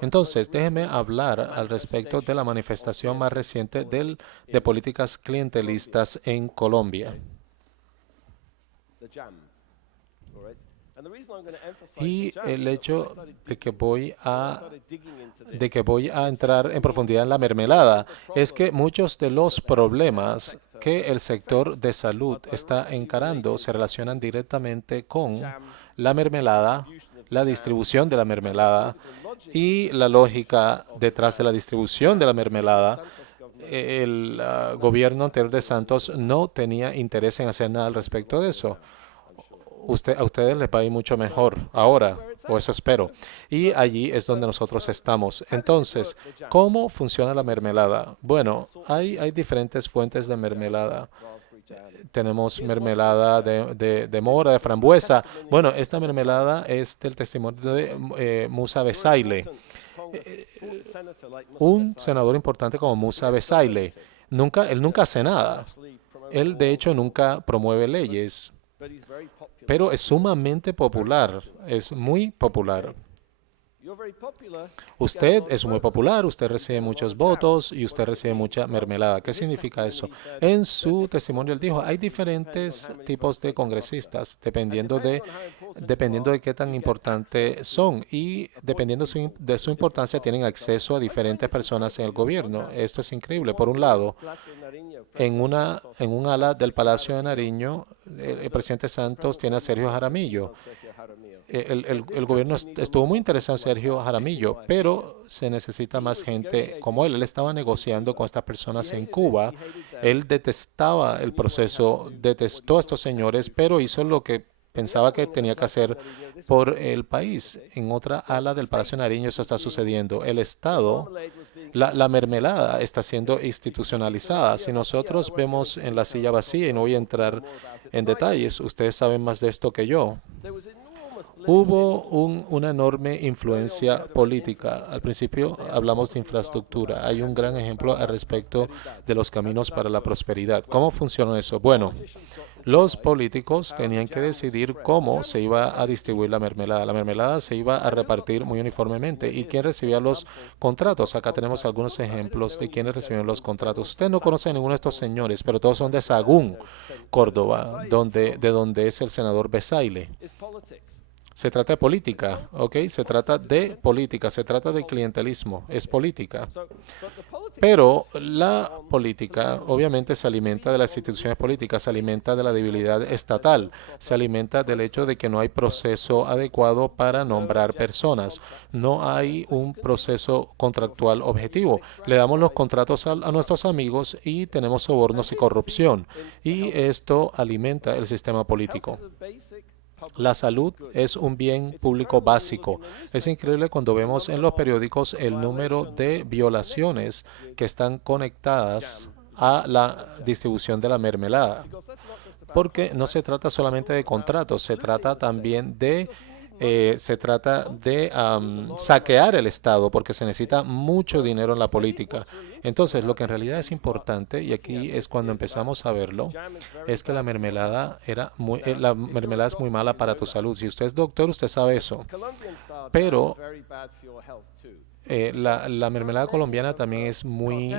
Entonces, déjeme hablar al respecto de la manifestación más reciente de políticas clientelistas en Colombia. Y el hecho de que voy a entrar en profundidad en la mermelada es que muchos de los problemas que el sector de salud está encarando se relacionan directamente con la mermelada, la distribución de la mermelada y la lógica detrás de la distribución de la mermelada. El gobierno anterior de Santos no tenía interés en hacer nada al respecto de eso. a ustedes les va a ir mucho mejor ahora, o eso espero. Y allí es donde nosotros estamos. Entonces, ¿cómo funciona la mermelada? Bueno, hay diferentes fuentes de mermelada. Tenemos mermelada de mora, de frambuesa. Bueno, esta mermelada es del testimonio de Musa Besaile. Un senador importante como Musa Besaile. Él nunca hace nada. Él, de hecho, nunca promueve leyes. Pero es sumamente popular. Es muy popular. Usted es muy popular, usted recibe muchos votos y usted recibe mucha mermelada. ¿Qué significa eso? En su testimonio él dijo, hay diferentes tipos de congresistas dependiendo de qué tan importantes son y dependiendo de su importancia tienen acceso a diferentes personas en el gobierno. Esto es increíble. Por un lado, en un ala del Palacio de Nariño, el presidente Santos tiene a Sergio Jaramillo. El gobierno estuvo muy interesado en Sergio Jaramillo, pero se necesita más gente como él. Él estaba negociando con estas personas en Cuba. Él detestaba el proceso, detestó a estos señores, pero hizo lo que pensaba que tenía que hacer por el país. En otra ala del Palacio de Nariño eso está sucediendo. El Estado, la mermelada está siendo institucionalizada. Si nosotros vemos en la silla vacía, y no voy a entrar en detalles, ustedes saben más de esto que yo. Hubo una enorme influencia política. Al principio hablamos de infraestructura. Hay un gran ejemplo al respecto de los caminos para la prosperidad. ¿Cómo funciona eso? Bueno, los políticos tenían que decidir cómo se iba a distribuir la mermelada. La mermelada se iba a repartir muy uniformemente. ¿Y quién recibía los contratos? Acá tenemos algunos ejemplos de quiénes recibieron los contratos. Usted no conoce a ninguno de estos señores, pero todos son de Sahagún, Córdoba, de donde es el senador Besaile. Se trata de política, ¿ok? Se trata de política, se trata de clientelismo, es política. Pero la política obviamente se alimenta de las instituciones políticas, se alimenta de la debilidad estatal, se alimenta del hecho de que no hay proceso adecuado para nombrar personas, no hay un proceso contractual objetivo. Le damos los contratos a nuestros amigos y tenemos sobornos y corrupción, y esto alimenta el sistema político. La salud es un bien público básico. Es increíble cuando vemos en los periódicos el número de violaciones que están conectadas a la distribución de la mermelada. Porque no se trata solamente de contratos, se trata también de saquear el Estado porque se necesita mucho dinero en la política. Entonces, lo que en realidad es importante, y aquí es cuando empezamos a verlo, es que la mermelada es muy mala para tu salud. Si usted es doctor, usted sabe eso. Pero la mermelada colombiana también es muy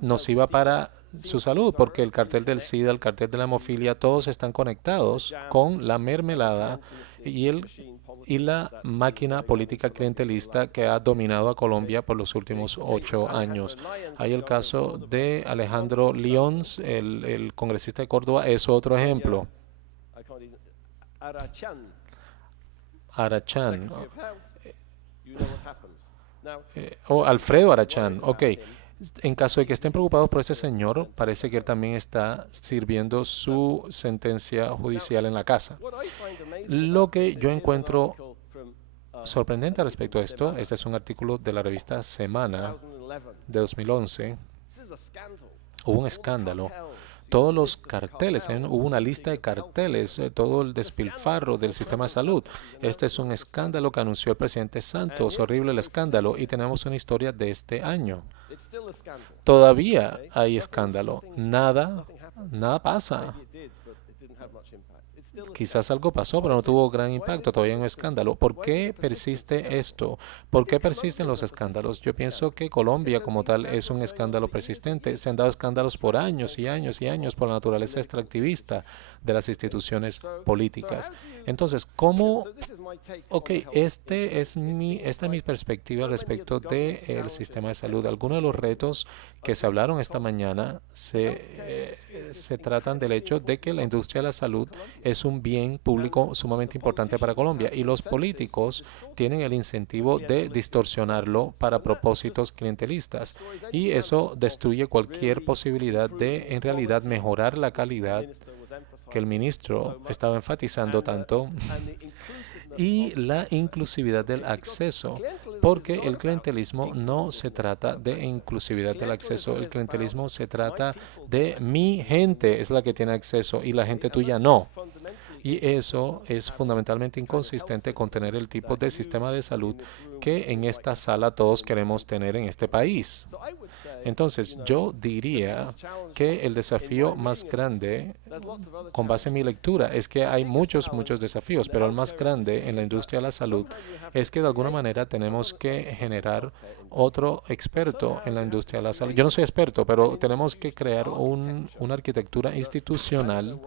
nociva para su salud, porque el cartel del SIDA, el cartel de la hemofilia, todos están conectados con la mermelada y la máquina política clientelista que ha dominado a Colombia por los últimos 8 años. Hay el caso de Alejandro Lyons, el congresista de Córdoba, es otro ejemplo. Arachán. Alfredo Arachán. Ok. En caso de que estén preocupados por ese señor, parece que él también está sirviendo su sentencia judicial en la casa. Lo que yo encuentro sorprendente al respecto de esto, este es un artículo de la revista Semana de 2011. Hubo un escándalo. Todos los carteles, hubo una lista de carteles, todo el despilfarro del sistema de salud. Este es un escándalo que anunció el presidente Santos, horrible el escándalo, y tenemos una historia de este año. Todavía hay escándalo, nada pasa. Quizás algo pasó, pero no tuvo gran impacto, todavía hay un escándalo. ¿Por qué persiste esto? ¿Por qué persisten los escándalos? Yo pienso que Colombia como tal es un escándalo persistente. Se han dado escándalos por años y años y años por la naturaleza extractivista de las instituciones políticas. Entonces, ¿cómo? Ok, esta es mi perspectiva respecto del sistema de salud. Algunos de los retos que se hablaron esta mañana se tratan del hecho de que la industria de la salud es un bien público sumamente importante para Colombia y los políticos tienen el incentivo de distorsionarlo para propósitos clientelistas y eso destruye cualquier posibilidad de en realidad mejorar la calidad que el ministro estaba enfatizando tanto, y la inclusividad del acceso, porque el clientelismo no se trata de inclusividad del acceso, el clientelismo se trata de mi gente es la que tiene acceso y la gente tuya no. Y eso es fundamentalmente inconsistente con tener el tipo de sistema de salud que en esta sala todos queremos tener en este país. Entonces, yo diría que el desafío más grande, con base en mi lectura, es que hay muchos desafíos, pero el más grande en la industria de la salud es que de alguna manera tenemos que generar otro experto en la industria de la salud. Yo no soy experto, pero tenemos que crear una arquitectura institucional.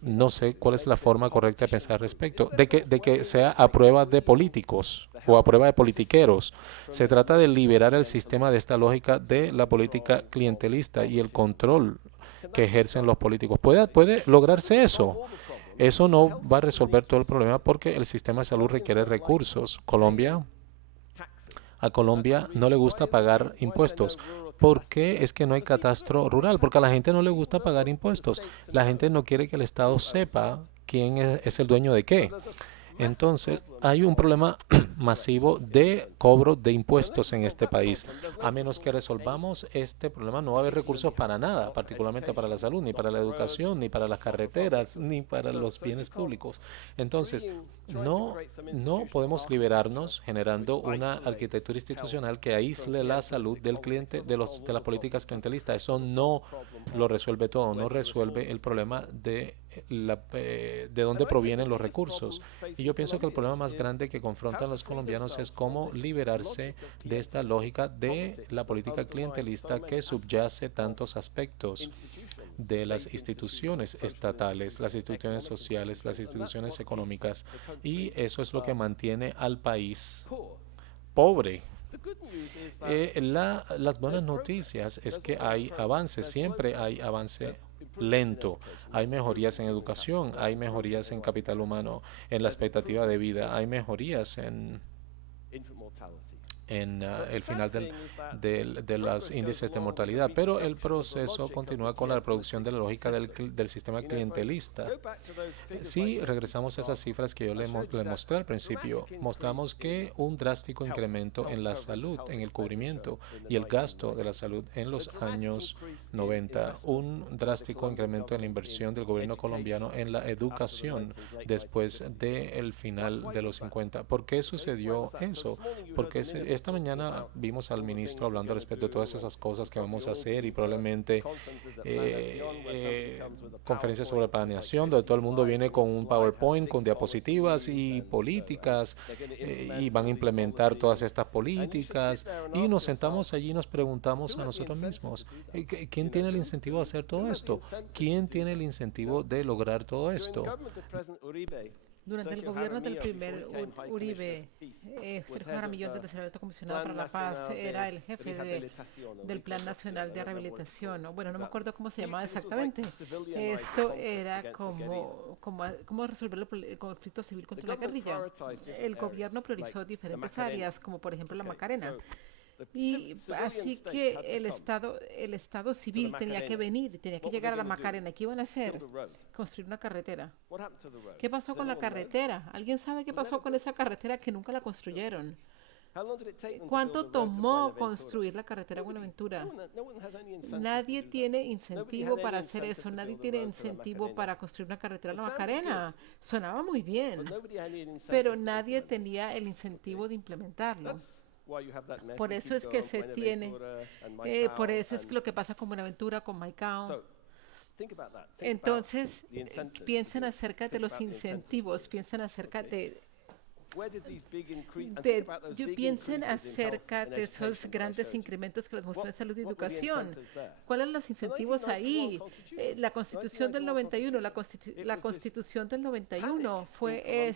No sé cuál es la forma correcta de pensar al respecto, de que sea a prueba de políticos o a prueba de politiqueros. Se trata de liberar el sistema de esta lógica de la política clientelista y el control que ejercen los políticos. ¿Puede lograrse eso? Eso no va a resolver todo el problema porque el sistema de salud requiere recursos. A Colombia no le gusta pagar impuestos. ¿Por qué es que no hay catastro rural? Porque a la gente no le gusta pagar impuestos. La gente no quiere que el Estado sepa quién es el dueño de qué. Entonces, hay un problema masivo de cobro de impuestos en este país. A menos que resolvamos este problema, no va a haber recursos para nada, particularmente para la salud, ni para la educación, ni para las carreteras, ni para los bienes públicos. Entonces, no podemos liberarnos generando una arquitectura institucional que aísle la salud del cliente de las políticas clientelistas. Eso no lo resuelve todo, no resuelve el problema de dónde provienen los recursos. Y yo pienso que el problema más grande que confrontan los colombianos es cómo liberarse de esta lógica de la política clientelista que subyace tantos aspectos de las instituciones estatales, las instituciones sociales, las instituciones económicas, y eso es lo que mantiene al país pobre. Las buenas noticias es que hay avances, siempre hay avance lento. Hay mejorías en educación, hay mejorías en capital humano, en la expectativa de vida, hay mejorías en el final de los índices de mortalidad, pero el proceso continúa con la reproducción de la lógica del sistema clientelista. Si regresamos a esas cifras que yo le mostré al principio, mostramos que un drástico incremento en la salud, en el cubrimiento y el gasto de la salud en los años 90, un drástico incremento en la inversión del gobierno colombiano en la educación después del final de los 50. ¿Por qué sucedió eso? Porque esta mañana vimos al ministro hablando respecto de todas esas cosas que vamos a hacer y probablemente conferencias sobre planeación, donde todo el mundo viene con un PowerPoint, con diapositivas y políticas y van a implementar todas estas políticas y nos sentamos allí y nos preguntamos a nosotros mismos, ¿quién tiene el incentivo de hacer todo esto? ¿Quién tiene el incentivo de lograr todo esto? Durante el gobierno del primer Uribe, Sergio Jaramillo, antes de ser alto comisionado para la paz, era el jefe del Plan Nacional de Rehabilitación. Bueno, no me acuerdo cómo se llamaba exactamente. Esto era cómo resolver el conflicto civil contra la guerrilla. El gobierno priorizó diferentes áreas, como por ejemplo la Macarena. Y así que el Estado civil tenía que venir, tenía que llegar a la Macarena. ¿Qué iban a hacer? Construir una carretera. ¿Qué pasó con la carretera? ¿Alguien sabe qué pasó con esa carretera que nunca la construyeron? ¿Cuánto tomó construir la carretera Buenaventura? Nadie tiene incentivo para hacer eso. Nadie tiene incentivo para construir una carretera a la Macarena. Sonaba muy bien, pero nadie tenía el incentivo de implementarlo. Por eso es que se tiene, por eso es lo que pasa con Buenaventura, con Maicao. Entonces, piensen acerca de los incentivos, piensen acerca piensen acerca de esos grandes incrementos que les mostré en salud y educación. ¿Cuáles son los incentivos ahí? La Constitución del 91, la Constitución del 91 fue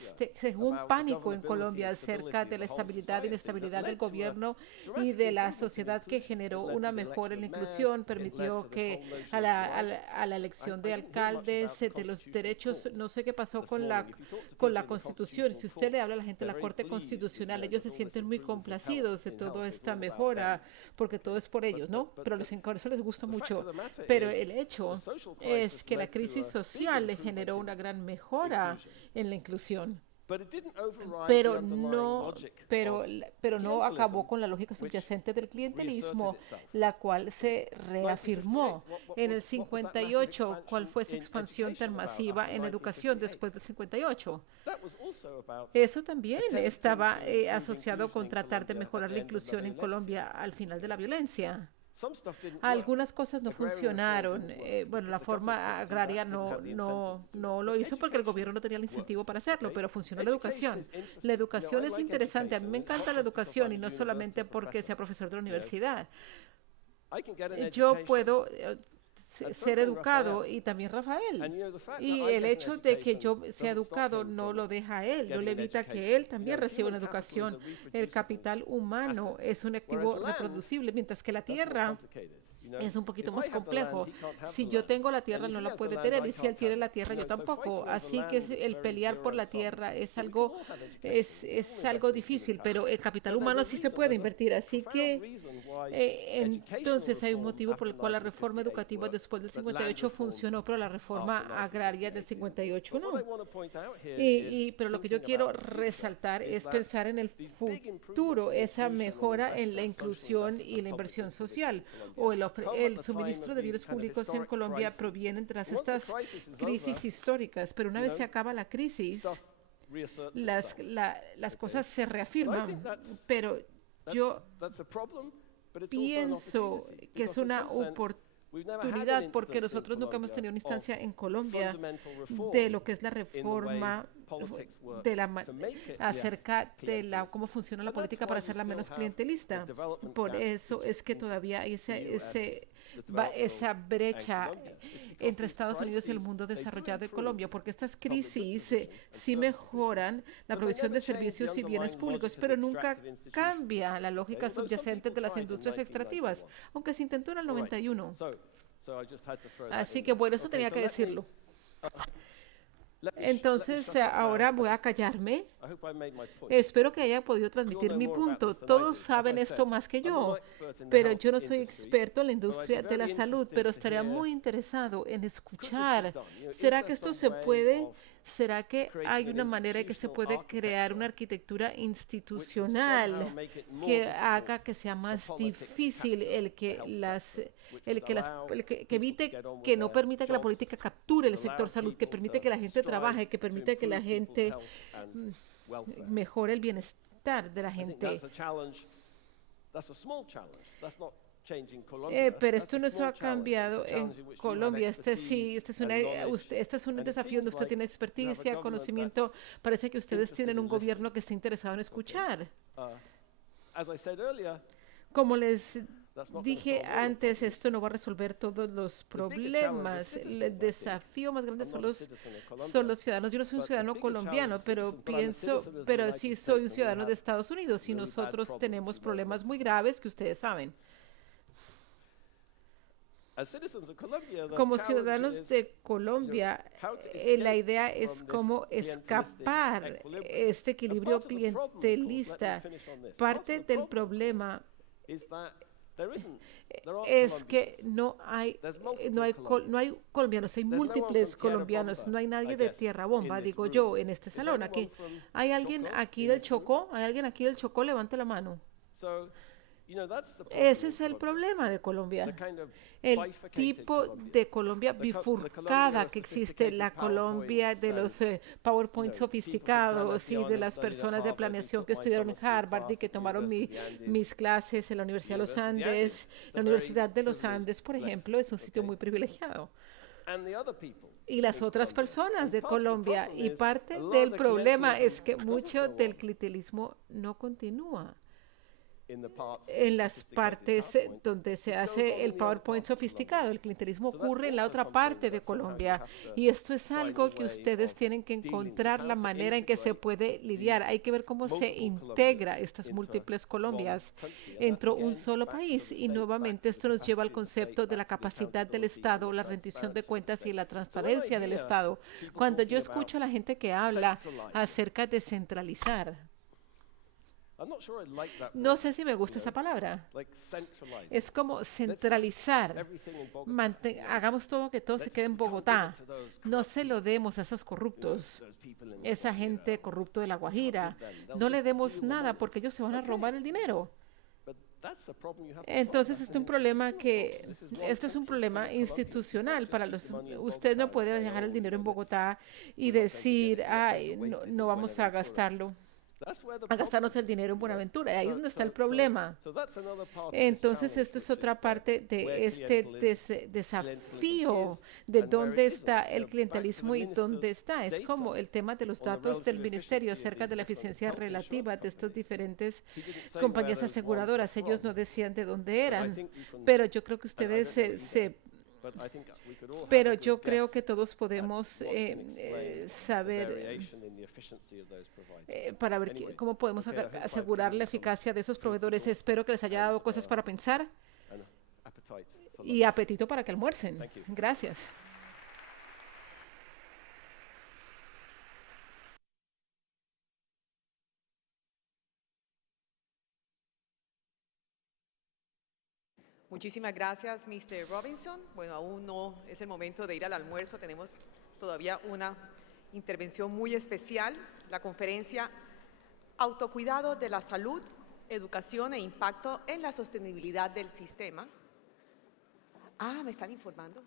un pánico en Colombia acerca de la estabilidad e inestabilidad del gobierno y de la sociedad que generó una mejora en la inclusión, permitió que a la elección de alcaldes, de los derechos, no sé qué pasó con la Constitución. Si usted le habla a la gente de la Corte Constitucional, ellos se sienten muy complacidos de toda esta mejora, porque todo es por ellos, ¿no? Pero eso les gusta mucho. Pero el hecho es que la crisis social le generó una gran mejora en la inclusión. Pero no acabó con la lógica subyacente del clientelismo, la cual se reafirmó en el 58. ¿Cuál fue esa expansión tan masiva en educación después del 58? Eso también estaba asociado con tratar de mejorar la inclusión en Colombia al final de la violencia. Algunas cosas no funcionaron. Bueno, la forma agraria no lo hizo porque el gobierno no tenía el incentivo para hacerlo, pero funcionó la educación. La educación es interesante. A mí me encanta la educación y no solamente porque sea profesor de la universidad. Yo puedo ser educado y también Rafael. Y el hecho de que yo sea educado no lo deja a él, no le evita que él también reciba una educación. El capital humano es un activo reproducible, mientras que la tierra es un poquito más complejo. Si yo tengo la tierra, no la puede tener, y si él tiene la tierra, yo tampoco. Así que el pelear por la tierra es algo difícil, pero el capital humano sí se puede invertir. Así que entonces hay un motivo por el cual la reforma educativa después del 58 funcionó, pero la reforma agraria del 58 no. Pero lo que yo quiero resaltar es pensar en el futuro, esa mejora en la inclusión y la inversión social, o el suministro de bienes públicos en Colombia proviene tras estas crisis históricas, pero una vez se acaba la crisis, las cosas se reafirman, pero yo pienso que es una oportunidad porque nosotros nunca hemos tenido una instancia en Colombia de lo que es la reforma acerca de cómo funciona la política para hacerla menos clientelista. Por eso es que todavía hay esa brecha entre Estados Unidos y el mundo desarrollado de Colombia, porque estas crisis sí mejoran la provisión de servicios y bienes públicos, pero nunca cambia la lógica subyacente de las industrias extractivas, aunque se intentó en el 91. Así que bueno, eso tenía que decirlo. Entonces, ahora voy a callarme. Espero que haya podido transmitir mi punto. Todos saben esto más que yo, pero yo no soy experto en la industria de la salud, pero estaría muy interesado en escuchar. ¿Será que esto se puede? ¿Será que hay una manera en que se puede crear una arquitectura institucional que haga que sea más difícil evite, que no permita que la política capture el sector salud, que permite que la gente trabaje, que permite que la gente mejore el bienestar de la gente? Pero esto no se ha cambiado en Colombia. Esto es un desafío donde usted tiene experticia, conocimiento. Parece que ustedes tienen un gobierno que está interesado en escuchar. Como les dije antes, esto no va a resolver todos los problemas. El desafío más grande son los ciudadanos. Yo no soy un ciudadano colombiano, pero sí soy un ciudadano de Estados Unidos y nosotros tenemos problemas muy graves que ustedes saben. Como ciudadanos de Colombia, la idea es cómo escapar este equilibrio clientelista. Parte del problema es que no hay colombianos, hay múltiples colombianos, no hay nadie de tierra bomba, digo yo, en este salón. Aquí ¿hay alguien aquí del Chocó? ¿Hay alguien aquí del Chocó? Levante la mano. Ese es el problema de Colombia, el tipo de Colombia bifurcada que existe, la Colombia de los PowerPoint sofisticados y de las personas de planeación que estudiaron en Harvard y que tomaron mis clases en la Universidad de los Andes. La Universidad de los Andes, por ejemplo, es un sitio muy privilegiado. Y las otras personas de Colombia, y parte del problema es que mucho del clientelismo no continúa. en las partes donde se hace el PowerPoint sofisticado. El clientelismo ocurre en la otra parte de Colombia y esto es algo que ustedes tienen que encontrar la manera en que se puede lidiar. Hay que ver cómo se integra estas múltiples Colombias entre un solo país y nuevamente esto nos lleva al concepto de la capacidad del Estado, la rendición de cuentas y la transparencia del Estado. Cuando yo escucho a la gente que habla acerca de centralizar, no sé si me gusta esa palabra. Es como centralizar. Hagamos todo que todo se quede en Bogotá. No se lo demos a esos corruptos, esa gente corrupto de La Guajira. No le demos nada porque ellos se van a robar el dinero. Entonces, esto es un problema institucional para usted no puede dejar el dinero en Bogotá y decir, ay, no vamos a gastarnos el dinero en Buenaventura. Ahí es donde está el problema. Entonces, esto es otra parte de este desafío de dónde está el clientelismo y dónde está. Es como el tema de los datos del ministerio acerca de la eficiencia relativa de estas diferentes compañías aseguradoras. Ellos no decían de dónde eran, pero yo creo que ustedes pero yo creo que todos podemos saber para ver cómo podemos asegurar la eficacia de esos proveedores. Espero que les haya dado cosas para pensar y apetito para que almuercen. Gracias. Muchísimas gracias, Mr. Robinson. Bueno, aún no es el momento de ir al almuerzo. Tenemos todavía una intervención muy especial, la conferencia Autocuidado de la Salud, Educación e Impacto en la Sostenibilidad del Sistema. Me están informando.